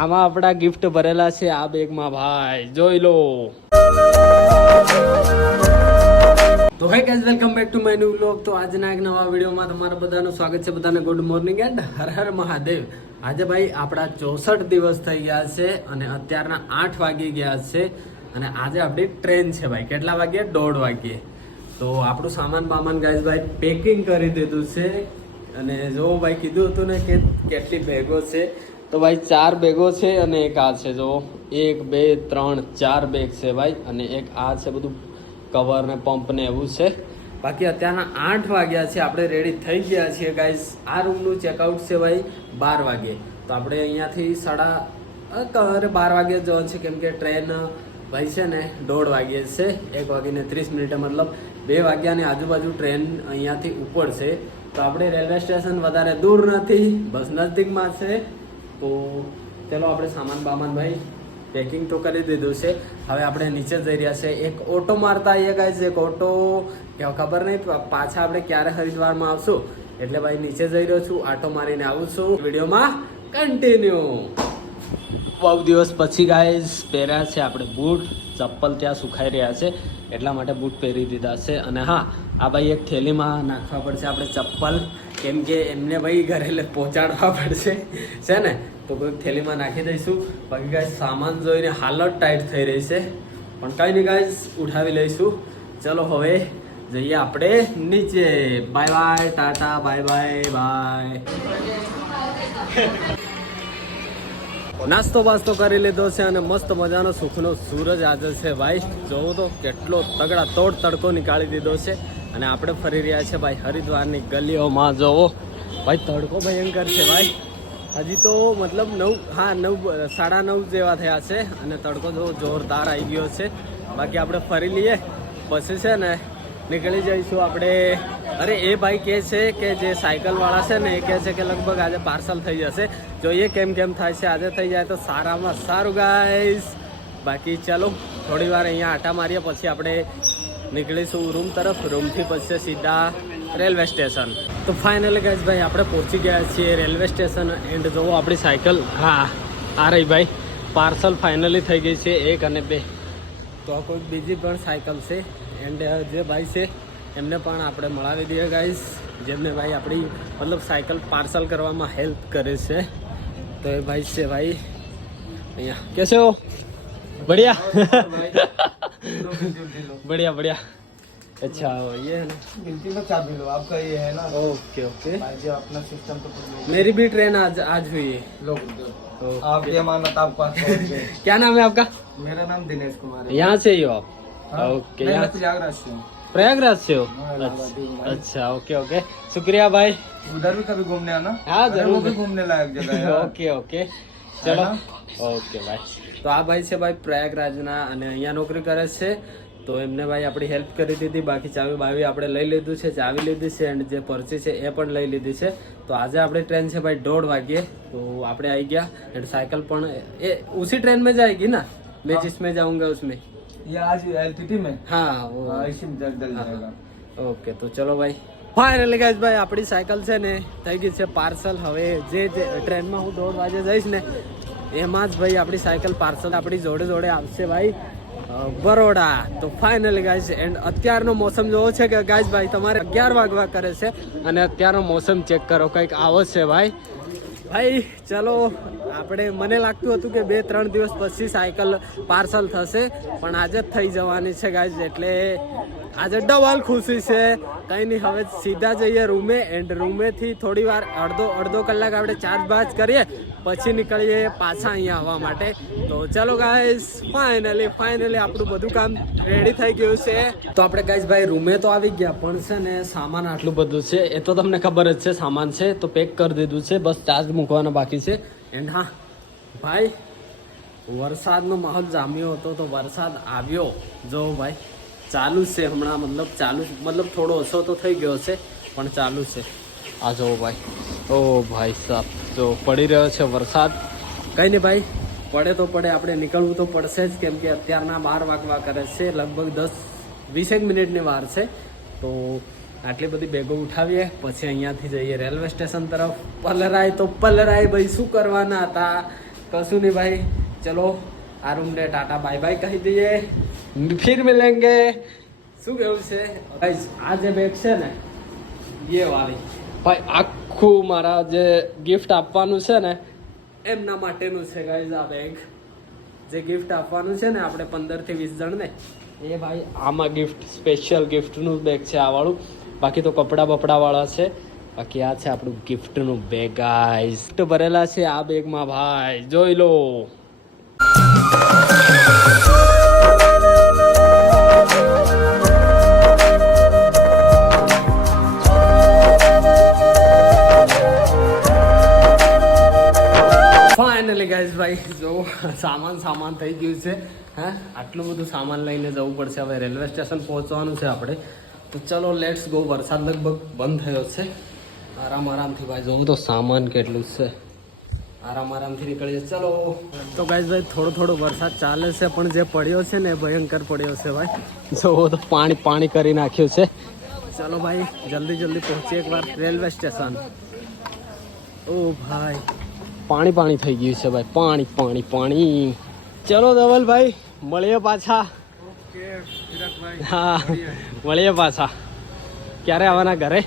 આમાં આપણા ગિફ્ટ ભરેલા છે આ બેગમાં ભાઈ, જોઈ લો. તો hey guys, welcome back to my new vlog. તો આજના એક નવા વિડીયોમાં તમારા બધાનું સ્વાગત છે. બધાને good morning and Har Har Mahadev. આજે ભાઈ આપણા 64 દિવસ થઈ ગયા છે અને અત્યારના 8 વાગી ગયા છે અને આજે આપણી ટ્રેન છે ભાઈ. કેટલા વાગ્યે? 1:30 વાગ્યે. તો આપણું સામાન બામાન ગાઈઝ ભાઈ પેકિંગ કરી દીધું છે અને જો ભાઈ કીધું હતું ને કે કેટલી બેગો છે, તો ભાઈ 4 બેગો છે અને એક આ છે. જો 1 2 3 4 બેગ છે ભાઈ અને એક આ છે, બધું કવર ને પંપ ને એવું છે. બાકી અત્યારના 8 વાગ્યા છે, આપણે રેડી થઈ ગયા છીએ ગાઈઝ. આ રૂમનું ચેકઆઉટ છે ભાઈ 12 વાગે. તો આપણે અહીંયાથી 12:30 વાગે જવાનું છે કેમ કે ટ્રેન ભાઈ છે ને 1:30 વાગ્યે છે, 1:30 મતલબ 2 વાગ્યાની આજુબાજુ ટ્રેન અહીંયાથી ઉપડશે. તો આપણે રેલવે સ્ટેશન વધારે દૂર નથી, બસ નજદીકમાં છે. તો ચલો આપણે સામાન બામાન ભાઈ પેકિંગ તો કરી દીધું છે. હવે આપણે નીચે જઈ રહ્યા છે, એક ઓટો મારતા આવીએ ગાઈઝ. એક ઓટો કે ખબર નહીં પાછા આપણે ક્યારે હરિદ્વારમાં આવશું, એટલે ભાઈ નીચે જઈ રહ્યો છું, આટો મારીને આવું છું. વિડીયોમાં કન્ટિન્યુ. બહુ દિવસ પછી ગાઈઝ પહેર્યા છે આપણે બૂટ. ચપ્પલ ત્યાં સુખાઈ રહ્યા છે એટલા માટે બૂટ પહેરી દીધા છે. અને હા, આ ભાઈ એક થેલીમાં નાખવા પડશે આપણે ચપ્પલ, કેમ કે એમને ભાઈ ઘરે પહોંચાડવા પડશે છે ને. તો કોઈક થેલીમાં નાખી દઈશું. બાકી ગાઈઝ સામાન જોઈને હાલત ટાઈટ થઈ રહી છે, પણ કંઈ નહીં ગાઈઝ, ઉઠાવી લઈશું. ચલો હવે જઈએ આપણે નીચે. Bye bye, Tata, bye bye bye. નાસ્તો બાસ્તો કરી લીધો છે અને મસ્ત મજાનો સુખનો સૂરજ આજે છે ભાઈ. જોવો તો કેટલો તગડા તોડ તડકો નીકાળી દીધો છે અને આપણે ફરી રહ્યા છે ભાઈ હરિદ્વારની ગલીઓમાં. જોવો ભાઈ તડકો ભયંકર છે ભાઈ. હજી તો મતલબ 9:30 જેવા થયા છે અને તડકો જો જોરદાર આવી ગયો છે. બાકી આપણે ફરી લઈએ પછી છે ને નીકળી જઈશું આપણે. અરે એ ભાઈ કહે છે કે જે સાયકલ વાળા છે ને એ કહે છે કે લગભગ આજે પાર્સલ થઈ જશે. જોઈએ કેમ થાય છે. આજે થઈ જાય તો સારામાં સારું ગાઈસ. બાકી ચાલો થોડી વાર અહીંયા આટા મારીએ પછી આપણે નીકળીશું રૂમ તરફ. રૂમથી પછી સીધા રેલવે સ્ટેશન. તો ફાઇનલી ગાઈસ ભાઈ આપણે પહોંચી ગયા છીએ રેલવે સ્ટેશન. એન્ડ જોવો આપણી સાયકલ, હા આ રહી ભાઈ. પાર્સલ ફાઇનલી થઈ ગઈ છે 1 અને 2. તો કોઈ બીજી પણ સાયકલ છે એન્ડ જે ભાઈ છે એમને પણ આપણે મળાવી દઈએ ગાઈસ, જેમને ભાઈ આપણી મતલબ સાયકલ પાર્સલ કરવામાં હેલ્પ કરે છે. તો એ ભાઈ છે ભાઈ અહીંયા. कैसे हो? बढ़िया बढ़िया बढ़िया. अच्छा ये है ना, गिनती में चाबी लो, आपका ये है ना. Okay okay. जो अपना सिस्टम तो मेरी भी ट्रेन आज हुई है. लो आप ये माना था आपको. क्या नाम है आपका? मेरा नाम दिनेश कुमार है. यहाँ से ही हो आप? ओके. मैं यहाँ प्रयागराज से हूँ. प्रयागराज से हो? इलाहाबाद. अच्छा ओके ओके, शुक्रिया भाई. उधर भी कभी घूमने आना. हाँ अरे जरूर. वो भी घूमने लायक जगह है. ઓકે ઓકે ચલો ઓકે ભાઈ. તો આ ભાઈ છે ભાઈ પ્રયાગરાજના અને અહીંયા નોકરી કરે છે. તો એમને ભાઈ આપણી હેલ્પ કરી દીધી. બાકી ચાવી બાવી આપણે લઈ લીધું છે, ચાવી લીધી છે એન્ડ જે પર્ચી છે એ પણ લઈ લીધી છે. તો આજે આપણી ટ્રેન છે ભાઈ 1:30 વાગ્યે. તો આપણે આવી ગયા એન્ડ સાયકલ પણ એ उसी ट्रेन में जाएगी ना, मैं जिसमें जाऊंगा उसमें. ये आज एलटीटी में. हाँ वो इसी में जल्द जाएगा. ઓકે. તો ચલો ભાઈ ફાઇનલી ગાઈઝ ભાઈ આપણી સાયકલ છે ને થઈ ગઈ છે પાર્સલ. હવે જે ટ્રેનમાં હું 1:30 વાગે જઈશ ને એમાં જ ભાઈ આપણી સાયકલ પાર્સલ આપણી જોડે જોડે આવશે ભાઈ બરોડા. તો ફાઇનલી ગાઈઝ એન્ડ અત્યારનો મોસમ જોવો છે કે ગાઈઝ ભાઈ તમારે 11 વાગવા કરે છે અને અત્યારનો મોસમ ચેક કરો, કંઈક આવો છે ભાઈ. ભાઈ ચલો આપણે, મને લાગતું હતું કે 2-3 દિવસ પછી સાયકલ પાર્સલ થશે પણ આજે જ થઈ જવાની છે ગાઈઝ. એટલે આજે ડબલ ખુશી છે. કંઈ નહીં, હવે સીધા જઈએ રૂમે એન્ડ રૂમેથી થોડી વાર અડધો કલાક આપણે ચાર્જ બાજ કરીએ પછી નીકળીએ પાછા અહીંયા આવવા માટે. તો ચલો ગાઈઝ ફાઇનલી આપણું બધું કામ રેડી થઈ ગયું છે. તો આપણે ગાઈઝ ભાઈ રૂમે તો આવી ગયા પણ છે ને સામાન આટલું બધું છે એ તો તમને ખબર જ છે. સામાન છે તો પેક કરી દીધું છે, બસ ચાર્જ મૂકવાના બાકી છે. એન્ડ હા ભાઈ વરસાદનો માહોલ જામ્યો હતો તો વરસાદ આવ્યો. જો ભાઈ ચાલુ છે હમણાં, મતલબ થોડો ઓછો તો થઈ ગયો છે પણ ચાલુ છે. આ જુઓ ભાઈ, ઓ ભાઈ સાહેબ જો પડી રહ્યો છે વરસાદ. કંઈ નહીં ભાઈ, પડે તો પડે, આપણે નીકળવું તો પડશે જ કેમ કે અત્યારના 12 વાગવા કરે છે, લગભગ 10-20 મિનિટની વાર છે. તો આટલી બધી બેગો ઉઠાવીએ પછી અહીંયાથી જઈએ રેલવે સ્ટેશન તરફ. પલરાય તો પલરાય ભાઈ, શું કરવાના હતા. કશું નહીં ભાઈ, ચલો આ રૂમ ને ટાટા બાય બાય કહી દઈએ, ફિર મિલેંગે. શું કેવું છે ભાઈ? આ જે બેગ છે ને ये वाली ભાઈ, આખું મારા જે ગિફ્ટ આપવાનું છે ને એમના માટેનું છે ગાઈઝ. આ બેગ જે ગિફ્ટ આપવાનું છે ને આપણે 15 થી 20 જણને, એ ભાઈ આમાં ગિફ્ટ, સ્પેશિયલ ગિફ્ટનું બેગ છે આ વાળું. બાકી તો કપડા બપડા વાળા છે. બાકી આ છે આપણું ગિફ્ટનું બેગ ગાઈઝ. તો ભરેલા છે આ બેગમાં ભાઈ, જોઈ લો. ફાઇનલી ગાઈઝ ભાઈ જો સામાન થઈ ગયું છે. હા, આટલું બધું સામાન લઈને જવું પડશે. હવે રેલવે સ્ટેશન પહોંચવાનું છે આપણે. તો ચલો લેટ્સ ગો. વરસાદ લગભગ બંધ થયો છે. આરામથી ભાઈ જોવું તો સામાન કેટલું છે. આરામથી નીકળીએ ચલો. તો ગાઈઝ ભાઈ થોડો વરસાદ ચાલે છે, પણ જે પડ્યો છે ને ભયંકર પડ્યો છે ભાઈ. જોવો તો પાણી કરી નાખ્યું છે. ચલો ભાઈ જલ્દી પહોંચીએ એકવાર રેલવે સ્ટેશન. ઓ ભાઈ પાણી થઈ ગયું છે ભાઈ, પાણી. ચલો ધવલભાઈ મળીએ પાછા. હા મળીએ પાછા. ક્યારે આવવાના ઘરે?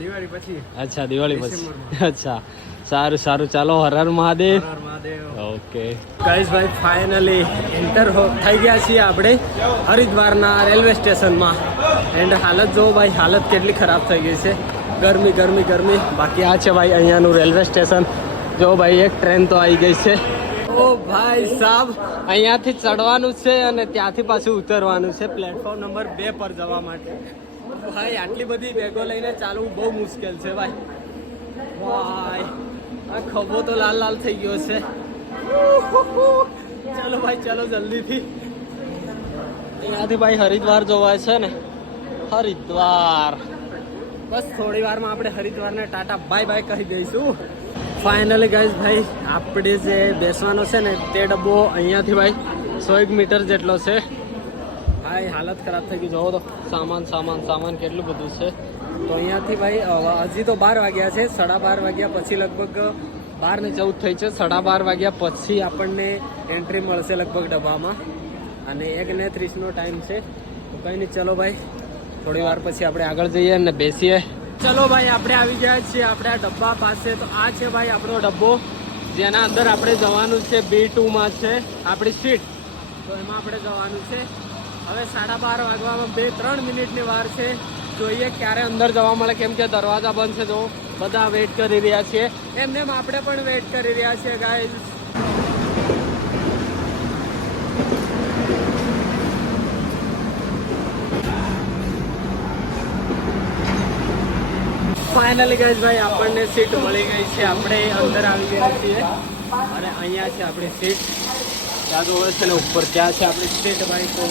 દિવાળી પછી. અચ્છા દિવાળી પછી. અચ્છા સારું ચાલો. હર હર મહાદેવ. ઓકે ગાઈઝ ભાઈ ફાઇનલી એન્ટર થઈ ગયા છીએ આપણે હરિદ્વારના રેલવે સ્ટેશનમાં. એન્ડ હાલત જો ભાઈ, હાલત કેટલી ખરાબ થઈ ગઈ છે. ગરમી. બાકી આ છે ભાઈ અહીંયાનું રેલવે સ્ટેશન. જો ભાઈ એક ટ્રેન તો આવી ગઈ છે. ઓ ભાઈ સાહેબ, અહીંયાથી ચડવાનું છે અને ત્યાંથી પાછું ઉતરવાનું છે પ્લેટફોર્મ નંબર 2 પર જવા માટે. ભાઈ આટલી બધી બેગો લઈને ચાલવું બહુ મુશ્કેલ છે ભાઈ. આ ખભો તો લાલ થઈ ગયો છે. ચલો ભાઈ ચલો જલ્દીથી. અહીંયાથી ભાઈ હરિદ્વાર જોવાય છે ને, હરિદ્વાર. બસ થોડી વારમાં આપણે હરિદ્વારને ટાટા બાય બાય કહી દઈશું. ફાઇનલી ગાઈઝ ભાઈ આપણે જે બેસવાનો છે ને તે ડબ્બો અહીંયાથી ભાઈ 100 મીટર જેટલો છે. ભાઈ હાલત ખરાબ થઈ ગઈ. જોવો તો સામાન કેટલું બધું છે. તો અહીંયાથી ભાઈ હજી તો 12 વાગ્યા છે. 12:30 વાગ્યા પછી લગભગ 12:14 થઈ છે. 12:30 વાગ્યા પછી આપણને એન્ટ્રી મળશે લગભગ ડબ્બામાં. અને 1:30નો ટાઈમ છે. તો કંઈ નહીં, ચલો ભાઈ થોડી વાર પછી આપણે આગળ જઈએ અને બેસીએ. ચલો ભાઈ આપણે આવી ગયા છીએ આપણે આ ડબ્બા પાસે. તો આ છે ભાઈ આપણો ડબ્બો, જેના અંદર આપણે જવાનું છે. B2માં છે આપણી સીટ. તો એમાં આપણે જવાનું છે. હવે 12:30 વાગવામાં 2-3 મિનિટની વાર છે. જોઈએ ક્યારે અંદર જવા મળે, કેમ કે દરવાજા બંધ છે. જો બધા વેઇટ કરી રહ્યા છીએ, એમને આપણે પણ વેઇટ કરી રહ્યા છીએ ગાઈઝ. ફાઇનલી ગાઈઝ ભાઈ આપણને સીટ મળી ગઈ છે. આપણે અંદર આવી ગયા છીએ અને અહીંયા છે આપણી સીટ. ત્યાં જોવે છે ને ઉપર ત્યાં છે આપણી સીટ ભાઈ. તો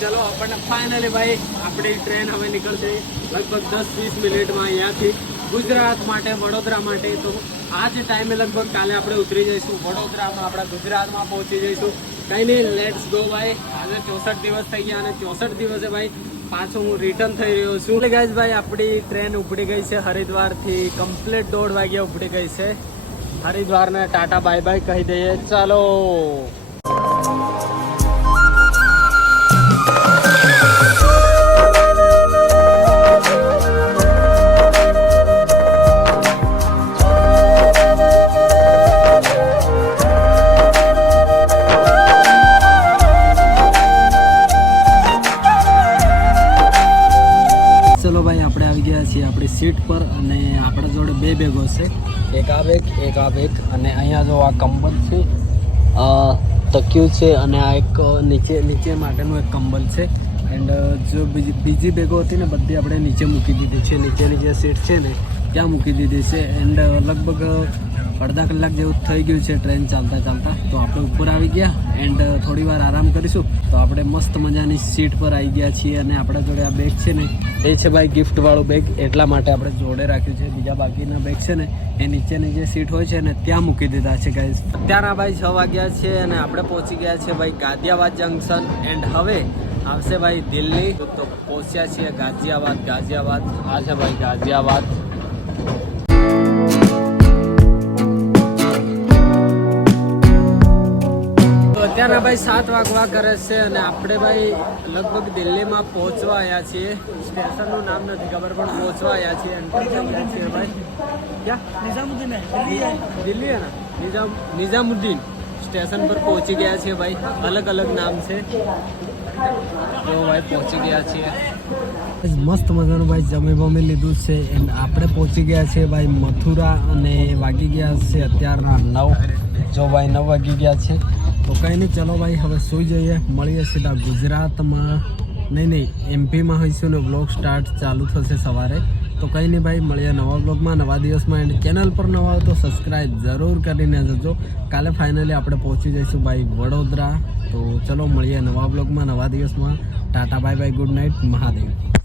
ચલો આપણને ફાઇનલી ભાઈ આપણી ટ્રેન હવે નીકળશે લગભગ 10-20 મિનિટમાં અહીંયાથી ગુજરાત માટે, વડોદરા માટે. તો આ જ ટાઈમે લગભગ કાલે આપણે ઉતરી જઈશું વડોદરામાં, આપણા ગુજરાતમાં પહોંચી જઈશું. કંઈ નહીં, લેટ્સ ગો ભાઈ. આજે 64 દિવસ થઈ ગયા અને 64 દિવસે ભાઈ પાછો હું રિટર્ન થઈ રહ્યો છું. એટલે ગાઈઝ ભાઈ આપણી ટ્રેન ઉપડી ગઈ છે હરિદ્વારથી. કમ્પ્લીટ 1:30 વાગ્યા ઉપડી ગઈ છે. હરિદ્વારને ટાટા બાય બાય કહી દઈએ. ચાલો આપણી સીટ પર. અને આપણા જોડે 2 બેગો છે, એક આ બેગ અને અહીંયા જો આ કંબલ છે, તકિયું છે અને આ એક નીચે માટેનું એક કંબલ છે. એન્ડ જો બીજી બેગો હતી ને બધી આપણે નીચે મૂકી દીધી છે. નીચેની જે સીટ છે ને ત્યાં મૂકી દીધી છે. એન્ડ લગભગ અડધા કલાક જેવું થઈ ગયું છે ટ્રેન ચાલતા. તો આપણે ઉપર આવી ગયા એન્ડ થોડી વાર આરામ કરીશું. તો આપણે મસ્ત મજાની સીટ પર આવી ગયા છીએ. અને આપણા જોડે આ બેગ છે ને એ છે ભાઈ ગિફ્ટવાળું બેગ, એટલા માટે આપણે જોડે રાખ્યું છે. બીજા બાકીના બેગ છે ને એ નીચેની જે સીટ હોય છે ને ત્યાં મૂકી દીધા છે ગાઈઝ. અત્યારના ભાઈ 6 વાગ્યા છે અને આપણે પહોંચી ગયા છે ભાઈ ગાઝિયાબાદ જંકશન. એન્ડ હવે આવશે ભાઈ દિલ્હી. તો પહોંચ્યા છીએ ગાઝિયાબાદ. આ છે ભાઈ ગાઝિયાબાદ. અત્યારના ભાઈ 7 વાગવા કરે છે અને આપણે ભાઈ લગભગ દિલ્હીમાં પહોંચવા આવ્યા છીએ. સ્ટેશનનું નામ નથી ખબર પણ પહોંચવા આવ્યા છીએ. એન્ટ્રી થઈ ગયા છીએ ભાઈ. ક્યાં? નિઝામુદ્દીન દિલ્હી હે ને નિઝામુદ્દીન સ્ટેશન પર પહોંચી ગયા છીએ ભાઈ. અલગ અલગ નામ છે. તો ભાઈ પહોંચી ગયા છીએ. મસ્ત મજાનું ભાઈ જમી લીધું છે એન્ડ આપણે પહોંચી ગયા છીએ ભાઈ મથુરા અને વાગી ગયા છે અત્યારના 9. જો ભાઈ 9 વાગી ગયા છે. તો કંઈ નહીં, ચલો ભાઈ હવે સુઈ જઈએ. મળીએ સીધા ગુજરાતમાં, નહીં એમપીમાં હોઈશું ને બ્લોગ સ્ટાર્ટ ચાલુ થશે સવારે. તો કંઈ નહીં ભાઈ, મળીએ નવા બ્લોગમાં નવા દિવસમાં. એન્ડ ચેનલ પર નવા હોય તો સબસ્ક્રાઈબ જરૂર કરીને જજો. કાલે ફાઇનલી આપણે પહોંચી જઈશું ભાઈ વડોદરા. તો ચલો મળીએ નવા બ્લોગમાં નવા દિવસમાં. Tata bye bye, good night, Mahadev.